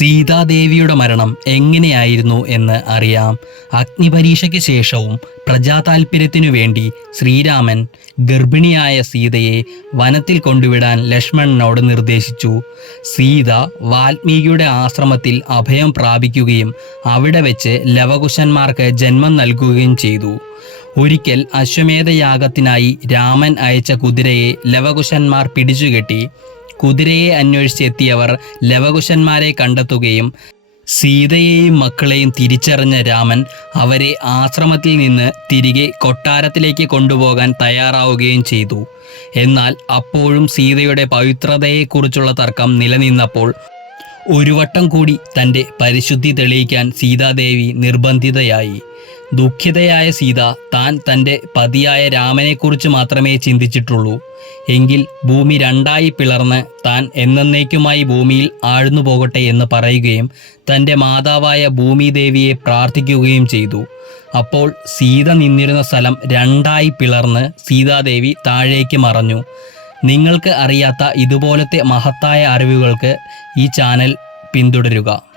സീതാദേവിയുടെ മരണം എങ്ങനെയായിരുന്നു എന്ന് അറിയാം. അഗ്നിപരീക്ഷയ്ക്ക് ശേഷവും പ്രജാതാൽപര്യത്തിനു വേണ്ടി ശ്രീരാമൻ ഗർഭിണിയായ സീതയെ വനത്തിൽ കൊണ്ടുവിടാൻ ലക്ഷ്മണനോട് നിർദ്ദേശിച്ചു. സീത വാൽമീകിയുടെ ആശ്രമത്തിൽ അഭയം പ്രാപിക്കുകയും അവിടെ വെച്ച് ലവകുശന്മാർക്ക് ജന്മം നൽകുകയും ചെയ്തു. ഒരിക്കൽ അശ്വമേധയാഗത്തിനായി രാമൻ അയച്ച കുതിരയെ ലവകുശന്മാർ പിടിച്ചുകെട്ടി കുതിരയെ അന്വേഷിച്ചെത്തിയവർ ലവകുശന്മാരെ കണ്ടെത്തുകയും സീതയെയും മക്കളെയും തിരിച്ചറിഞ്ഞ രാമൻ അവരെ ആശ്രമത്തിൽ നിന്ന് തിരികെ കൊട്ടാരത്തിലേക്ക് കൊണ്ടുപോകാൻ തയ്യാറാവുകയും ചെയ്തു. എന്നാൽ അപ്പോഴും സീതയുടെ പവിത്രതയെക്കുറിച്ചുള്ള തർക്കം നിലനിന്നപ്പോൾ ഒരു വട്ടം കൂടി തന്റെ പരിശുദ്ധി തെളിയിക്കാൻ സീതാദേവി നിർബന്ധിതയായി. ദുഃഖിതയായ സീത താൻ തന്റെ പതിയായ രാമനെക്കുറിച്ച് മാത്രമേ ചിന്തിച്ചിട്ടുള്ളൂ. എങ്കിൽ ഭൂമി രണ്ടായി പിളർന്ന് താൻ എന്നേക്കുമായി ഭൂമിയിൽ ആഴ്ന്നു പോകട്ടെ എന്ന് പറയുകയും തന്റെ മാതാവായ ഭൂമിദേവിയെ പ്രാർത്ഥിക്കുകയും ചെയ്തു. അപ്പോൾ സീത നിന്നിരുന്ന സ്ഥലം രണ്ടായി പിളർന്ന് സീതാദേവി താഴേക്ക് മറഞ്ഞു. നിങ്ങൾക്ക് അറിയാത്ത ഇതുപോലത്തെ മഹത്തായ അറിവുകൾക്ക് ഈ ചാനൽ പിന്തുടരുക.